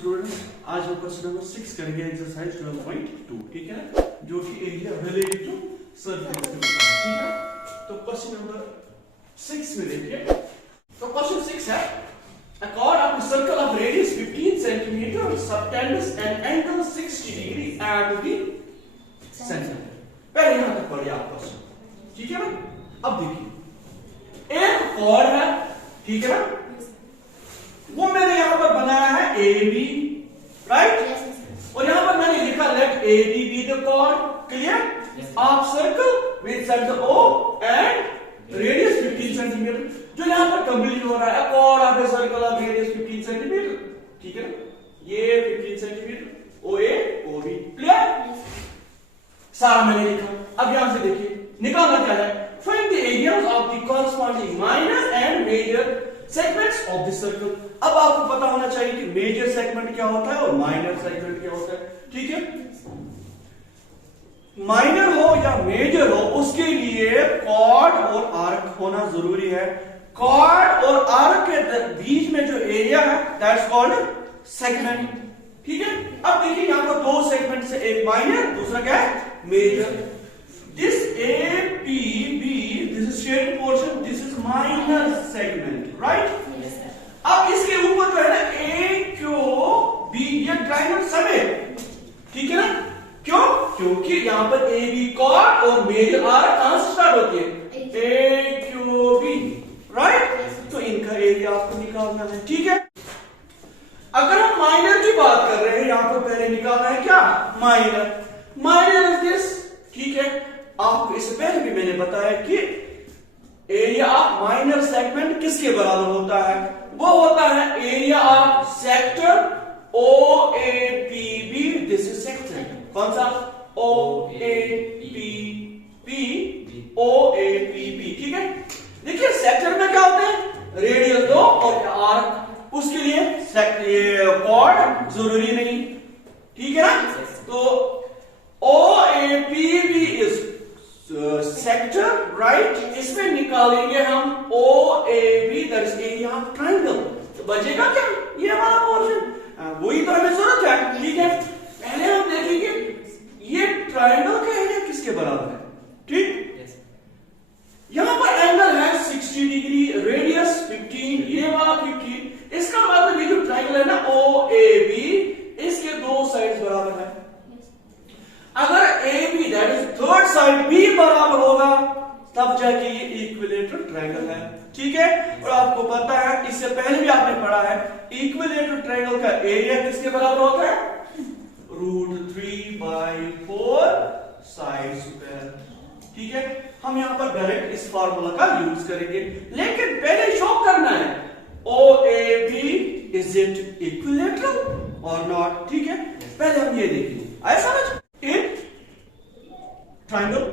Students, आज हम question number 6 करेंगे एक्सरसाइज 12.2, ठीक है, जो कि एरिया रिलेटेड टू सर्कल से होता है, ठीक है। तो क्वेश्चन नंबर 6 में देखिए, तो क्वेश्चन 6 है, a chord of a circle of radius 15 cm subtends an angle 60 degree at the center। पहले यहां तक पढ़िए आप क्वेश्चन, ठीक है भाई। अब देखिए, एक कॉर्ड है, ठीक है ना, वो मैंने यहां पर बनाया है ए बी, राइट, और यहां पर मैंने लिखा let A B be the chord, clear, of circle with centre O and radius 15 centimetre. जो यहां पर कंप्लीट हो रहा है chord of a circle of radius 15 centimetre, ठीक है ना, ये 15 centimetre O A O B, clear, सारा मैंने लिखा। अब यहां से देखिए निकालना क्या है, find the areas of the corresponding minor and major segments of the circle. अब आपको पता होना चाहिए कि मेजर सेगमेंट क्या होता है और माइनर सेगमेंट क्या होता है, ठीक है। माइनर हो या मेजर हो, उसके लिए कॉर्ड और आर्क होना जरूरी है। कॉर्ड और आर्क के बीच में जो एरिया है दैट्स कॉल्ड सेगमेंट, ठीक है। अब देखिए यहां पर दो सेगमेंट से, एक माइनर, दूसरा क्या है, major. This A P B, this is shaded portion, this is minor segment, right. अब इसके ऊपर जो है ना ए क्यू बी, ये ट्रायंगल समेत, ठीक है ना, क्यों, क्योंकि यहां पर ए बी कॉर्ड और मेजर आर्क कहां से स्टार्ट होती है, ए क्यू बी, राइट। तो इनका एरिया आपको निकालना है, ठीक है। अगर हम माइनर की बात कर रहे हैं, यहां पर पहले निकालना है क्या, माइनर। माइनर इज दिस, ठीक है। आपको इससे पहले भी मैंने बताया कि एरिया ऑफ माइनर सेगमेंट किसके बराबर होता है, वो होता है area of sector O A P B, this is sector, कौन सा, O A P P, O A P B, ठीक है। देखिए सेक्टर में क्या होते हैं, रेडियस दो और आर्क, उसके लिए ये कॉर्ड जरूरी नहीं, ठीक है ना। तो O A P B is sector, right. इसमें निकालेंगे हम O A B, that is area of triangle. तो बचेगा क्या, ये वाला पोर्शन, वही तो हमें जरूरत है, ठीक है। पहले हम देखेंगे ये ट्रायंगल का एरिया किसके बराबर है, ठीक। यहां पर एंगल है 60 डिग्री, रेडियस 15, ये वाला 15, इसका मतलब ये जो ट्रायंगल है ना ओ ए बी, इसके दो साइड्स बराबर है। अगर A B that is third side भी बराबर होगा, तब जाके ये इक्विलेटरल ट्रायंगल है, ठीक है। और आपको पता है, इससे पहले भी आपने पढ़ा है, इक्विलेटरल ट्रायंगल का एरिया किसके बराबर होता है, √3/4 साइड स्क्वायर, ठीक है। हम यहां पर डायरेक्ट इस फार्मूला का यूज करेंगे, लेकिन पहले शो करना है O A B is it equilateral और नॉट, ठीक है। पहले हम ये देखेंगे, आया समझ। In triangle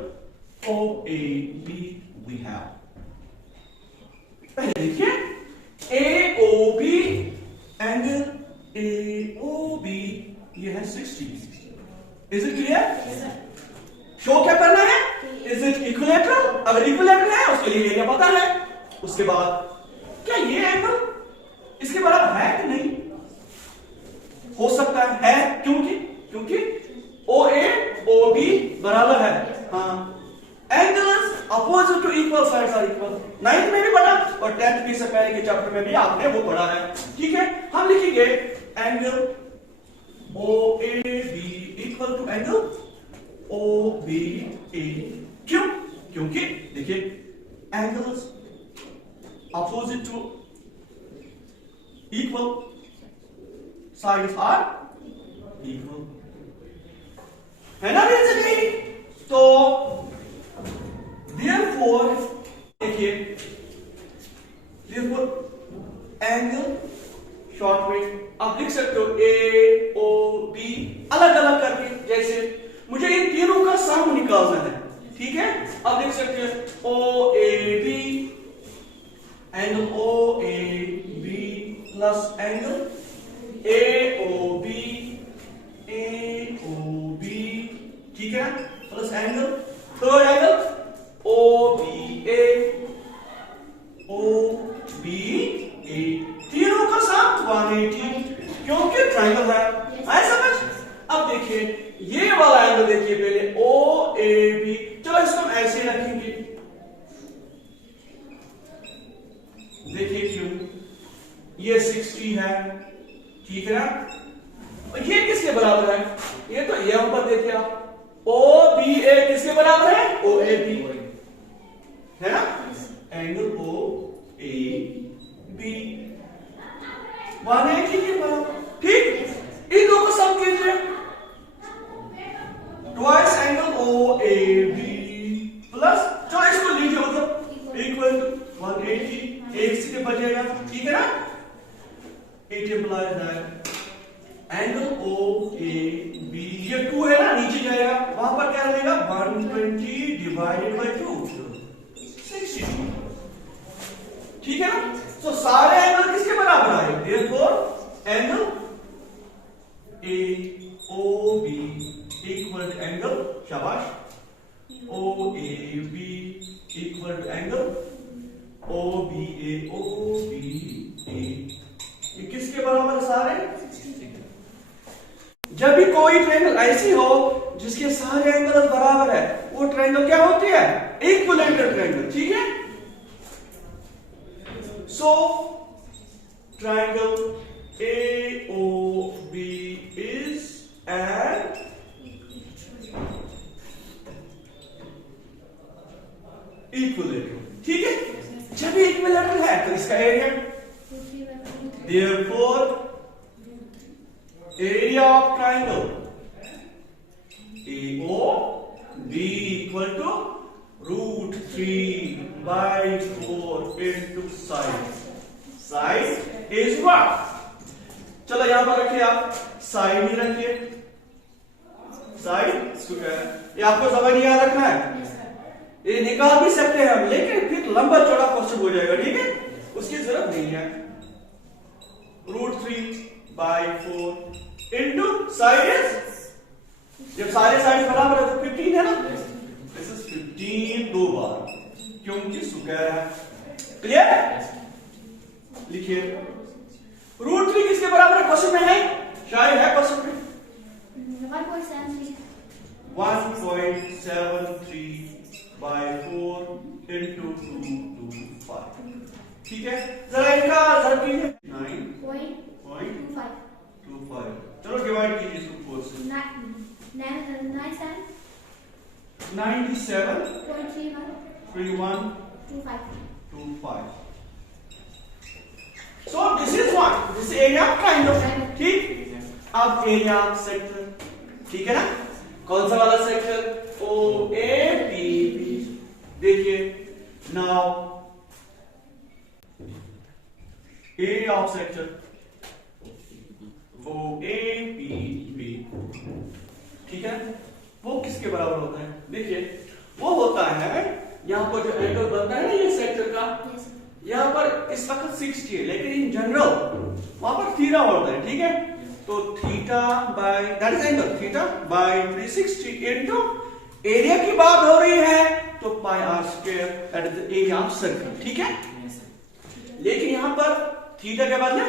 OAB we have, पहले देखिए AOB एंगल AOB ये है 60। इज इट क्लियर, शो क्या करना है, इज इट इक्विलेटरल, अगर इक्विलेटरल है उसके लिए एरिया पता है। उसके बाद क्या ये एंगल इसके बराबर है कि नहीं, हो सकता है क्योंकि ओ ए ओ बी बराबर है, हाँ। Angles opposite to equal sides are equal, 9th में भी पढ़ा और 10th भी से पहले के चैप्टर में भी आपने वो पढ़ा है, ठीक है। हम लिखेंगे angle O A B equal to angle O B A, क्यों, क्योंकि देखिए angles opposite to equal sides are equal, है ना बेसिकली। तो therefore देखिए, therefore एंगल शॉर्ट में आप लिख सकते हो ए ओ बी अलग अलग करके, जैसे मुझे इन तीनों का सम निकालना है, ठीक है। आप लिख सकते हैं O A B, angle O A B plus angle A O B, A O B, ठीक है, plus angle third angle O B A, O B A, तीनों का साथ 180, क्योंकि ट्रायंगल ऐसे रखेंगे, देखिए क्यों, ये 60 है, ठीक है ना। ये किसके बराबर है, ये तो यहां पर देखिए आप ओ बी ए किसके बराबर है, ओ ए बी है ना, एंगल ओ ए बी 180 के बराबर, ठीक। इन दो को सम कीजिए, twice angle O A B plus, चलो इसको लीजिए मतलब इक्वल टू 180, एक से बचेगा, ठीक है ना। It implies that angle O A B, ये 2 है ना, नीचे जाएगा, वहां पर क्या रहेगा 120 डिवाइडेड बाय 2 60, ठीक है ना। तो सारे एंगल किसके बराबर आए, therefore angle A O B equal to angle, शाबाश, O A B equal to angle O B A, ये किसके बराबर सारे, जब भी कोई ट्रायंगल ऐसी हो जिसके सारे एंगल बराबर है, वो ट्रायंगल क्या होती है, इक्विलेटरल ट्रायंगल, ठीक है। So triangle A O B is an equilateral, ठीक है। जब ये इक्विलेटरल है तो इसका area, therefore area of triangle AOB equal to √3 by 4 into side. Side is what? चलो यहां पर रखिए आप, साइड ही रखिए, साइड स्क्वायर, ये आपको समझ नहीं याद रखना है, ये निकाल भी सकते हैं हम, लेकिन फिर लंबा चौड़ा क्वेश्चन हो जाएगा, ठीक है, उसकी जरूरत नहीं है। √3 by 4 into साइड इज, जब सारे साइड बराबर है तो 15 है ना, दिस इज 15 दो बार, क्योंकि स्क्वायर है, क्लियर है। लिखिए √3 किसके बराबर है, क्वेश्चन में है, शायद है क्वेश्चन में 1.73 by 4 into 225, ठीक है। जरा इनका जरा कीजिए 9.25, चलो डिवाइड कीजिए इसको 4 से, 97.3125। So this is what, this is area of triangle, ठीक। अब एरिया ऑफ सेक्टर, ठीक है ना, कौन सा वाला sector, O A B B, देखिए now area of sector O A B B, ठीक है, वो किसके बराबर होता है, देखिए वो होता है, यहां पर जो एंगल बनता है ना ये सेक्टर का, यहां पर इस वक्त 60 है, लेकिन इन जनरल वहां पर थीटा होता है, ठीक है। तो theta by, that is angle theta by 360 into area की बात हो रही है तो pi r square, that is the area of circle, ठीक है। लेकिन यहां पर थीटा के बदले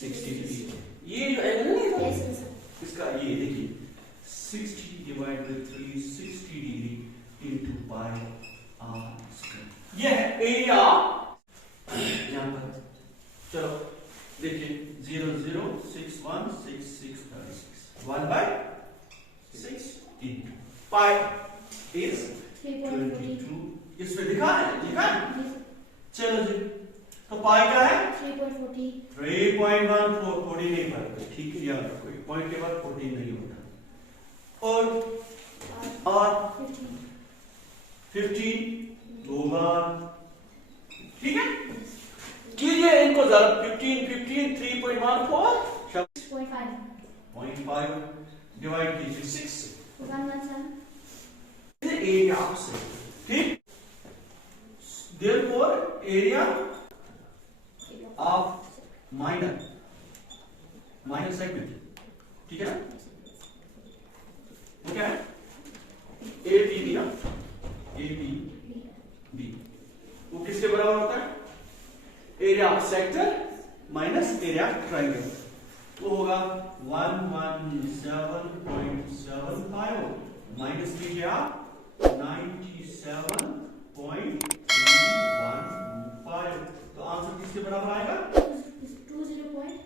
60 डिग्री, ये जो एंगल है इसका, ये देखिए 60 divide by 360 degree into pi r square, ये है एरिया यहां पर। चलो देखिए 0.0616636 1/16 पाई इज 22, इसमें लिखा है, चलो जी, तो पाई क्या है 3.14, 40 नहीं पड़ता, ठीक है, याद रखो पॉइंट के बाद 14 नहीं होता, और 15 दो बार, ठीक है। कीजिए इनको जरा, 15 15 3.14 0.5 डिवाइड कीजिए 6 एरिया ऑफ सेक्टर, ठीक। Therefore area of minor segment, ठीक है ना, वो क्या है, A B B, A B B, वो किसके बराबर होता है, area of sector minus area of triangle, वो होगा 117.75 माइनस कीजिए आप 97.315। तो आंसर किसके बराबर आएगा?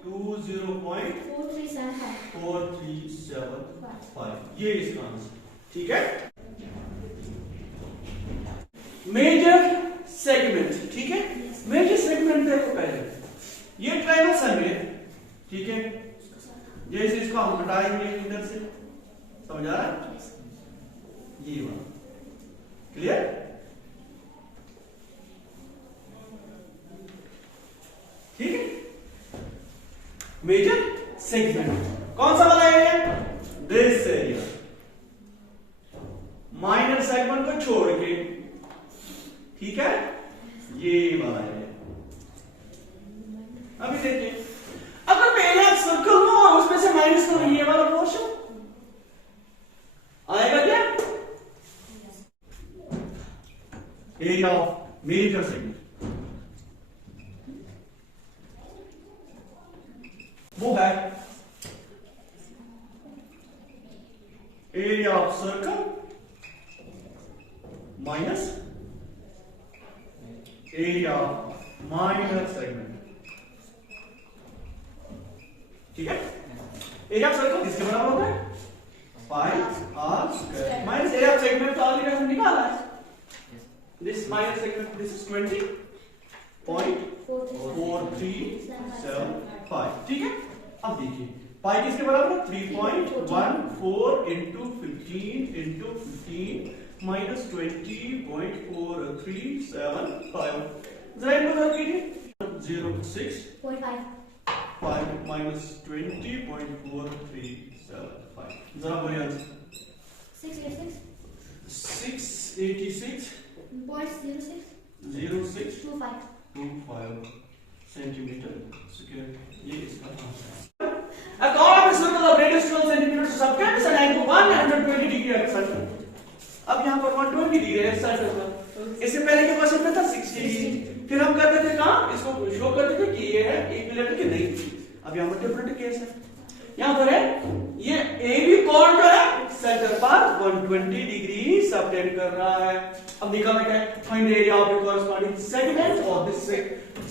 20.4375। ये इसका आंसर। ठीक है, मेजर सेगमेंट। ठीक है, मेजर सेगमेंट देखो पहले, ये ट्रायंगल है मेरे, ठीक है, जैसे इसको हम हटाएंगे इधर से, समझ आ रहा है? ये वाला क्लियर? ठीक है, मेजर सेगमेंट कौन सा वाला area? This area. Minor segment को छोड़ के, ठीक है, ये वाला एरिया। अभी देखिए, अगर मैं एरिया सर्कल लूं और उसमें से माइनस करूं, ये वाला पोर्शन आएगा क्या? एरिया ऑफ मेजर सेगमेंट वो है area of circle minus area of minor segment. ठीक है, एरिया ऑफ सर्कल किसके बराबर होता है? Pi r square minus area of segment. तो ऑलरेडी हमने निकाला है, this minor segment, this is 20.4375। ठीक है, अब देखिए पाई किसके बराबर है? 3.14 into 15 into 15 minus 20.4375। जरा इनको सॉल्व कीजिए। 0.6 minus 20.4375। जरा बोलिए आंसर। 686.0625 centimetre square. ये इसका आंसर है। A corner of a circle of radius 12 cm subtends an angle 120 degree at center। अब यहाँ पर 120 डिग्री है सेंटर पर। इससे पहले के क्वेश्चन में था 60 डिग्री। फिर हम करते थे काम, इसको शो करते थे कि ये है इक्विलेटरल कि नहीं। अब यहाँ पर डिफरेंट केस है। यहाँ पर है ये AB कोण जो है सेंटर पर 120 डिग्री सबटेंड कर रहा है। अब निकालना क्या है? Find area of the corresponding segment of this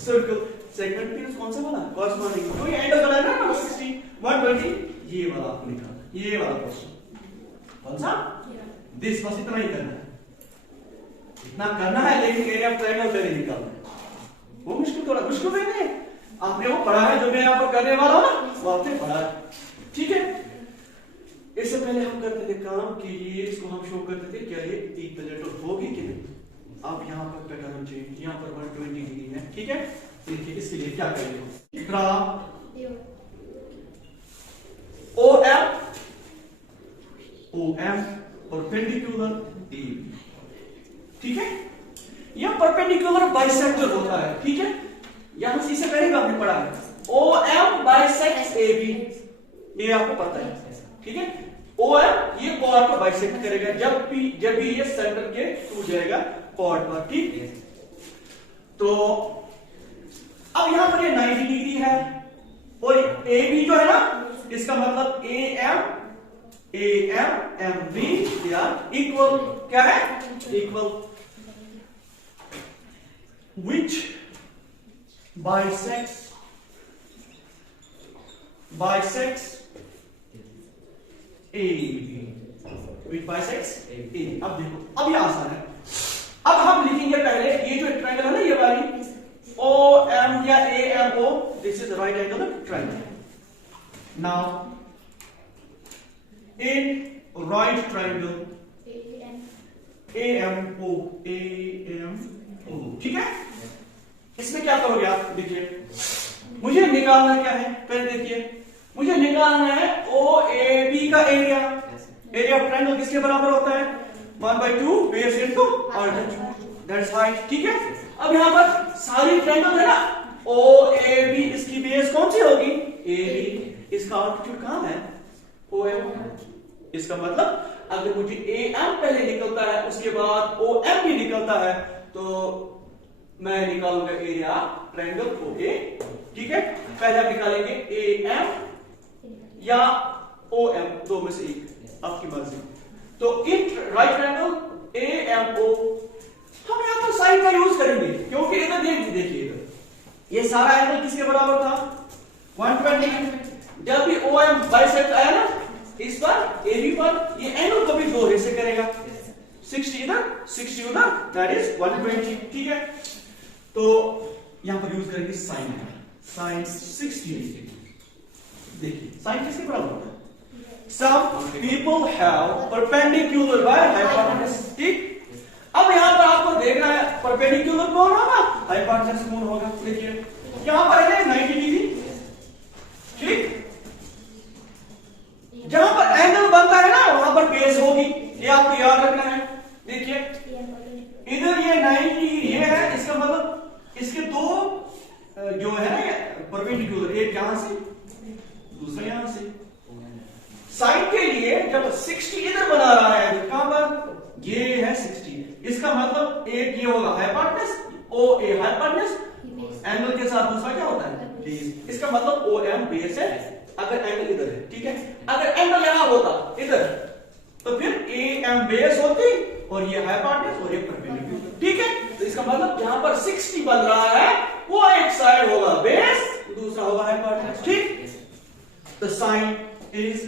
circle. Segment means कौन सा वाला? कॉरस्पॉन्डिंग। तो ये एंड वाला है ना 60 120, ये वाला आपको निकालना, ये वाला क्वेश्चन कौन सा? दिस बस इतना ही करना है, इतना करना है, लेकिन एरिया ऑफ ट्रायंगल पहले निकालना है। वो मुश्किल, थोड़ा मुश्किल नहीं है, आपने वो पढ़ा है, जो मैं यहाँ पर करने वाला हूं ना वो आपने पढ़ा है। ठीक है, इससे पहले हम करते थे काम कि ये इसको हम शो करते थे क्या ये इक्विलेटरल होगी कि नहीं। अब यहाँ पर पैटर्न चेंज, यहाँ पर 120 डिग्री है। ठीक है, देखिए इसके लिए क्या करेंगे? Draw OM perpendicular AB। ठीक है, यह परपेंडिकुलर बाइसेक्टर होता है। ठीक है, यहां से इसे पहले आपने पढ़ा है OM बाइसेक्ट्स AB, ये आपको पता है। ठीक है, OM ये कॉर्ड को बाइसेक्ट करेगा जब भी ये सेंटर के टूट जाएगा कॉर्ड पर। ठीक है, तो अब यहां पर ये 90 डिग्री है और AB जो है ना, इसका मतलब AM MB they are equal. क्या है? Equal. Which bisects AB। Which bisects AB। अब देखो, अब ये आसान है। अब हम लिखेंगे पहले ये जो ट्रायंगल है ना, ये वाली OM या AMO, this is the right angle triangle। Now in right triangle AMO, ठीक है, इसमें क्या करोगे आप? देखिए मुझे निकालना क्या है, पहले देखिए मुझे निकालना है OAB का एरिया। एरिया ऑफ ट्रायंगल किसके बराबर होता है? 1/2 base into alternate, that's height. ठीक है, अब यहां पर सारी ट्रायंगल है ना, OAB इसकी बेस कौन सी होगी? AB। इसका ऑल्टीट्यूड कहां है? OM। इसका मतलब अगर मुझे AM पहले निकलता है उसके बाद OM भी निकलता है तो मैं निकालूंगा एरिया ट्रायंगल OA। ठीक है, पहले आप निकालेंगे AM या OM, दो में से एक, आपकी मर्जी। तो इन राइट ट्रायंगल AMO। हम यहाँ पर साइन का यूज करेंगे क्योंकि इधर देखिए इधर ये सारा एंगल किसके बराबर था 120। जब भी OM बाइसेक्ट आया ना इस पर AB पर ये एंगल को भी दो हिस्से करेगा 60 इधर 60 उधर दैट इज 120। ठीक है तो यहां पर यूज करेंगे साइन साइन 60 देखिए साइन किसके बराबर होता है some people have perpendicular by hypotenuse। ठीक अब यहां पर आपको देखना है परपेंडिकुलर कौन होगा हाइपोटेनस कौन होगा। देखिए यहां पर है 90 डिग्री। ठीक जहां पर एंगल बनता है ना वहां पर बेस होगी ये आपको याद रखना है। देखिए इधर ये 90 डिग्री ये है इसका मतलब इसके दो जो है ना परपेंडिकुलर एक यहां से दूसरा यहां से। साइन के लिए जब 60 इधर बना रहा है तो कहां पर ये है 60 इसका मतलब एक ये होगा हाइपोटेनस OA हाइपोटेनस एंगल के साथ दूसरा क्या होता है बेस। इसका मतलब OM बेस है अगर एंगल इधर है। ठीक है अगर एंगल यहां होता इधर तो फिर AM बेस होती और ये हाइपोटेनस और ये परपेंडिकुलर। ठीक है तो इसका मतलब यहां पर 60 बन रहा है वो एक साइड होगा बेस दूसरा होगा हाइपोटेनस। ठीक तो sine is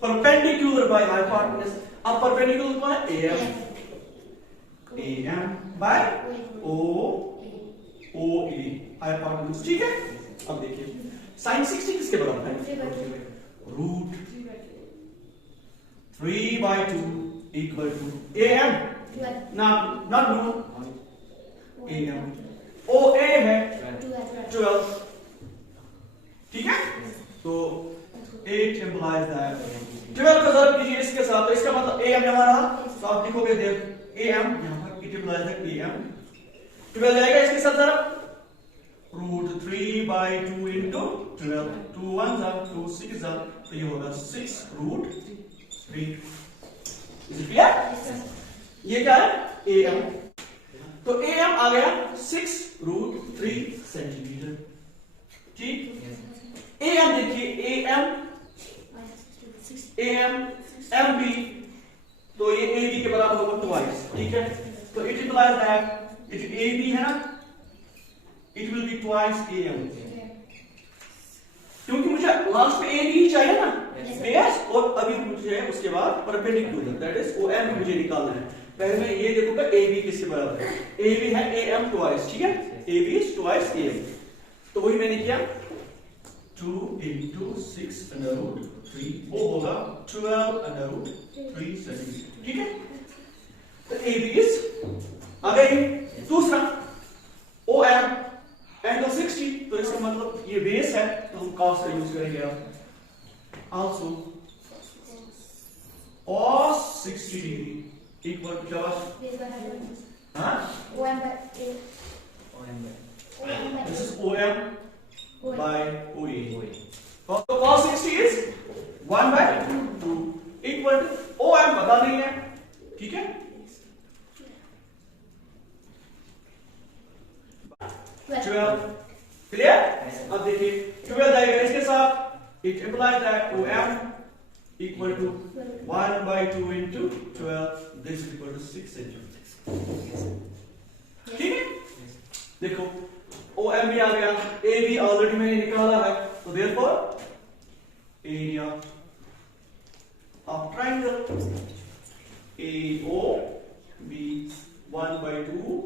perpendicular by hypotenuse। अब perpendicular कौन है AM by OA hypotenuse। ठीक है अब देखिए sin 60 किसके बराबर है root 3/2 equal to AM not AM OA है 12। ठीक है तो 8 implies that 12 का ज़रूर कीजिए इसके साथ तो इसका मतलब AM यहाँ रहा तो आप लिखोगे देख AM यहाँ पर it implies that AM 12 जाएगा इसके साथ जरा root 3/2 into 12 2 1s are 2 6s are तो ये होगा 6 रूट 3। इज इट क्लियर ये क्या है AM तो AM आ गया 6 रूट 3 सेंटीमीटर। ठीक AM देखिए AM MB तो ये AB के बराबर होगा ट्वाइस। ठीक है तो it implies that it AB है ना it will be twice AM क्योंकि मुझे लास्ट में AB ही चाहिए ना बेस और अभी मुझे उसके बाद परपेंडिकुलर दैट इज OM मुझे निकालना है। पहले मैं ये देखूंगा AB किसके बराबर है AB है AM ट्वाइस। ठीक है AB इज ट्वाइस AM तो वही मैंने किया 2 into 6 under root 3 वो होगा 12 under root 3 सेंटीमीटर। ठीक है तो AB इज आ गई। दूसरा OM एंगल 60 तो इसका मतलब ये बेस है तो हम cos का यूज करेंगे। also cos 60 degree equal to क्या हाँ this is OM by OA तो cos 60 is 1/2 equal to OM बता देंगे। ठीक है 12 क्लियर। अब देखिए 12 जाएगा इसके साथ it implies that OM equal to 1/2 into 12 this is equal to 6 centimeters। ठीक है देखो OM भी आ गया AB ऑलरेडी मैंने निकाला है तो therefore area of triangle AOB 1/2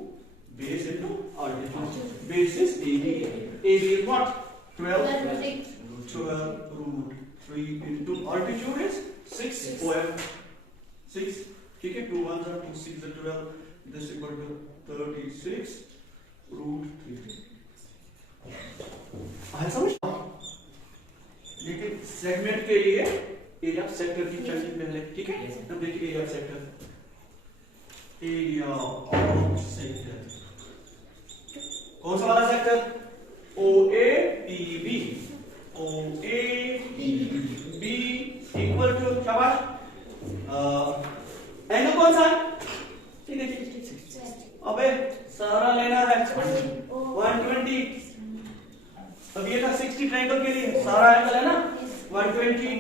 base into altitude base is AB is what 12 root 3 into altitude is 6 OM 6। ठीक है 2 1s are 2 6 are 12 this is equal to 36 root 3। आया समझ लेकिन सेगमेंट के लिए एरिया ऑफ सेक्टर की चाहिए पहले। ठीक है हम देखिए area of sector area of sector कौन सा वाला sector OAPB OAPB equal to शाबाश एंगल कौन सा ठीक है अबे सारा लेना है 120। अब ये था 60 ट्रायंगल के लिए सारा एंगल है ना 120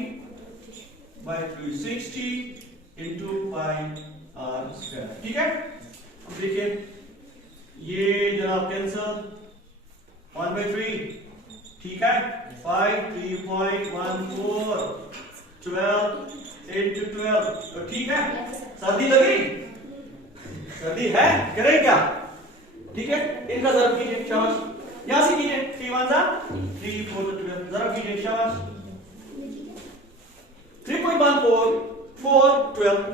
by 360 into pi r square. ठीक है, अब देखिए ये जनाब कैंसल 1/3, ठीक है, 5 3.14 12 into 12, तो ठीक है। सर्दी लगी, सर्दी है, करें क्या? ठीक है, इनका जरा कीजिए शाबाश, यहां से कीजिए 3 1 3 4 12, जरा कीजिए शाबाश। 3.14 4 12,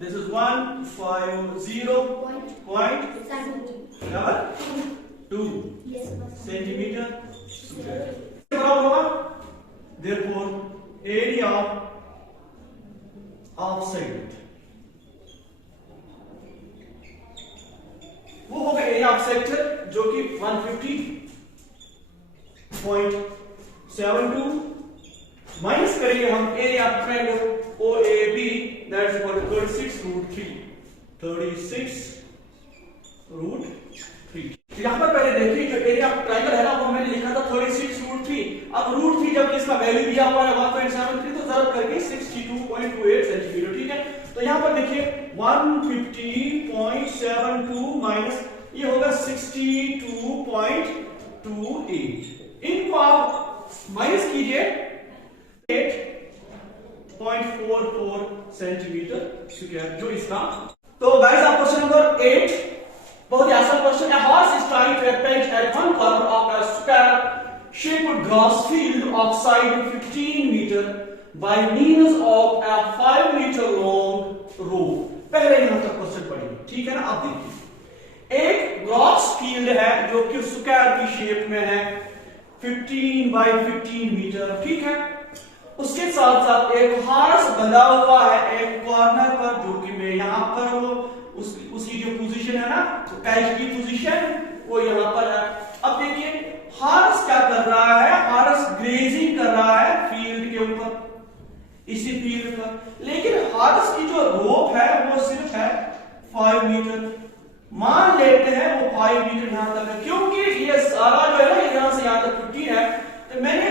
this is 150.2 centimeter square। बराबर होगा, therefore area of segment, वो होगा एरिया ऑफ सेक्टर जो कि 150.72 माइनस करेंगे हम area of triangle OAB, that is equal to 36√3, 36√3। यहां पर पहले देखिए जो एरिया ऑफ ट्रायंगल है ना वो मैंने लिखा था 36√3, अब √3 जब इसका वैल्यू दिया हुआ है 1.73 तो ज़रूर करके 62.28 सेंटीमीटर। ठीक है, तो यहां पर देखिए 150.72 माइनस ये होगा 62.28, इनको आप माइनस कीजिए 8.44 सेंटीमीटर स्क्वायर जो इसका। तो गाइस आप क्वेश्चन नंबर 8 बहुत ही आसान क्वेश्चन है। Horse is trying to attach at one corner of a square shaped grass field of side 15 meter by means of a 5 meter long rope। पहले यहां तक क्वेश्चन पढ़िए, ठीक है ना। आप देखिए एक ग्रास फील्ड है जो कि स्क्वायर की शेप में है 15 बाय 15 मीटर, ठीक है। उसके साथ साथ एक हॉर्स बंधा हुआ है एक कॉर्नर पर जो कि मैं यहां पर वो उसकी जो पोजीशन है ना कैच की पोजीशन वो यहां पर है। अब देखिए हॉर्स क्या कर रहा है, हॉर्स ग्रेजिंग कर रहा है फील्ड के ऊपर, इसी फील्ड पर, लेकिन हॉर्स की जो रोप है वो सिर्फ है 5 मीटर। मान लेते हैं वो 5 मीटर यहां तक है, क्योंकि ये सारा जो है ना यहां से यहां तक 15 है, तो मैंने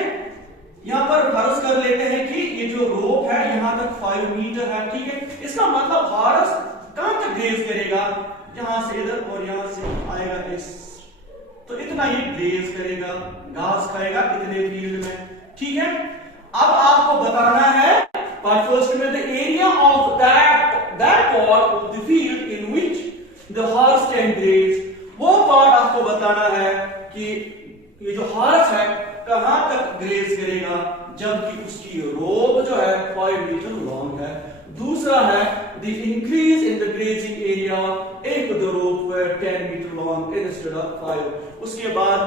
यहां पर फर्ज कर लेते हैं कि ये जो रोप है यहां तक 5 मीटर है। ठीक है, इसका मतलब हॉर्स कहां तक ग्रेज करेगा, यहां से इधर और यहां से आएगा इस, तो इतना ये ग्रेज करेगा, घास खाएगा इतने फील्ड में। ठीक है, अब आपको बताना है पार्ट फर्स्ट में the area of that part of the field in which the horse can graze. वो पार्ट आपको बताना है कि ये जो हॉर्स है कहां तक ग्रेज करेगा, जबकि उसकी रोप जो है 5 मीटर लॉन्ग है। दूसरा है the increase in the grazing area if the rope were 10 metre long instead of 5। उसके बाद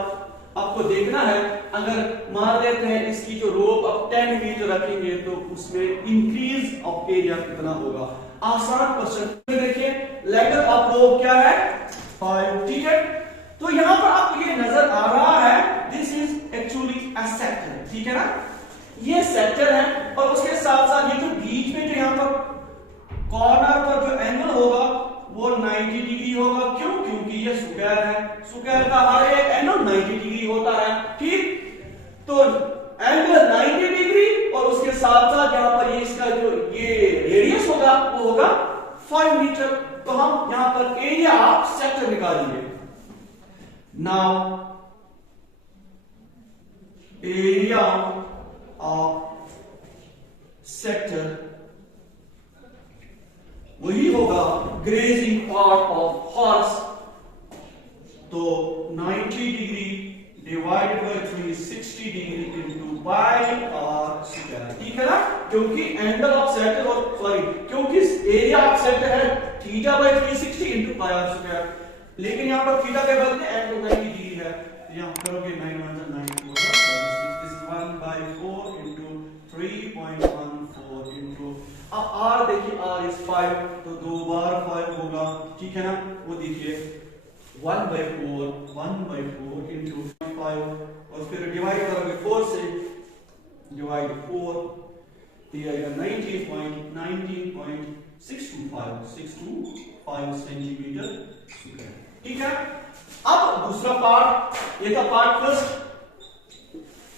आपको देखना है अगर मान लेते हैं इसकी जो रोप अब 10 मीटर रखेंगे तो उसमें इंक्रीज ऑफ एरिया कितना होगा। आसान क्वेश्चन देखिए, लेंथ ऑफ रोप क्या है 5। ठीक है, तो यहां पर आपको ये नजर आ रहा है this is actually a sector. ठीक है ना, ये सेक्टर है और उसके साथ साथ ये जो बीच में जो यहां पर कॉर्नर पर जो एंगल होगा वो 90 डिग्री होगा। क्यों? क्योंकि ये स्क्वायर है, स्क्वायर का हर एक एंगल 90 डिग्री होता है। ठीक, तो एंगल 90 डिग्री और उसके साथ साथ यहां पर ये इसका जो ये रेडियस होगा वो होगा 5 मीटर। तो हम यहां पर एरिया ऑफ सेक्टर निकालेंगे। नाउ एरिया ऑफ सेक्टर वही होगा ग्रेजिंग पार्ट ऑफ हॉर्स, तो 90 degree divided by 360 degree into pi r square. ठीक है ना, क्योंकि एंगल ऑफ सेक्टर और सॉरी क्योंकि एरिया ऑफ सेक्टर है theta by 360 into pi r square, लेकिन यहां पर थीटा के बदले एंगल 90 डिग्री है, यहां करोगे 9 1 90 होगा, दिस इज 1/4 इनटू 3.14 इनटू अब r देखिए r इज 5 तो 2 बार 5 होगा। ठीक है ना, वो देखिए 1/4 इनटू 5 और फिर डिवाइड करोगे 4 से, डिवाइड 4 ये आएगा 19.625 सेंटीमीटर स्क्वायर। ठीक है, अब दूसरा पार्ट, ये था पार्ट फर्स्ट,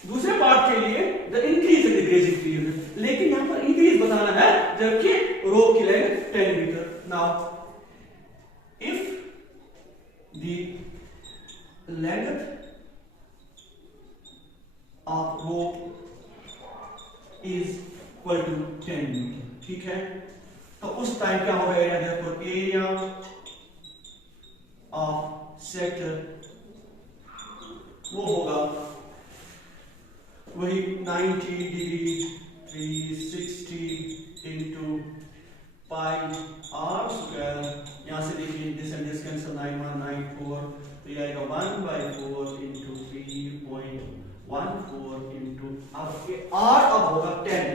दूसरे पार्ट के लिए the increase in the grazing period, लेकिन यहां पर इंक्रीज बताना है जबकि रोप की लेंथ 10 मीटर। Now if the length of rope is equal to 10 metre, ठीक है, तो उस टाइम क्या होगा एरिया ऑफ सेक्टर वो होगा वही 90 degree 360 into pi r square. यहां से देखिए दिस एंड दिस कैंसिल, 9194, तो ये आएगा 1/4 इंटू 3.14 इंटू आर अब होगा 10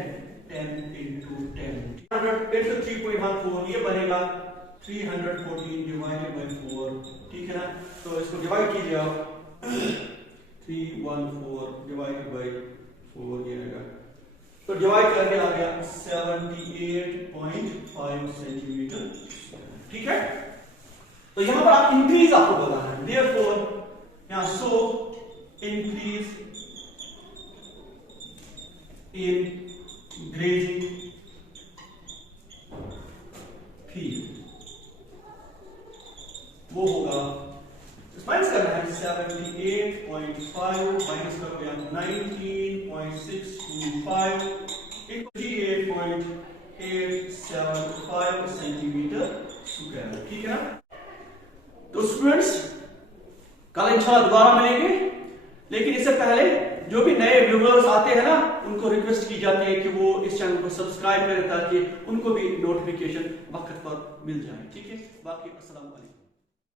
इंटू 10 इंटू 3.14, ये बनेगा 314 डिवाइडेड बाई 4, ठीक है ना। तो इसको डिवाइड कीजिए आप 314 डिवाइडेड बाई 4, ये आएगा, तो डिवाइड करके आ गया 78.5 सेंटीमीटर, ठीक है। तो यहां पर आप इंक्रीज आपको बताना है, देयरफॉर यहां so increase in grazing field वो होगा, माइनस करना है 78.5 माइनस कर दिया 19.625 38.875 सेंटीमीटर स्क्वायर, ठीक है ना। तो स्टूडेंट्स कल इंशाल्लाह दोबारा मिलेंगे, लेकिन इससे पहले जो भी नए व्यूअर्स आते हैं ना उनको रिक्वेस्ट की जाती है कि वो इस चैनल को सब्सक्राइब करें ताकि उनको भी नोटिफिकेशन वक्त पर मिल जाए, ठीक है। बाकी अस्सलाम वालेकुम।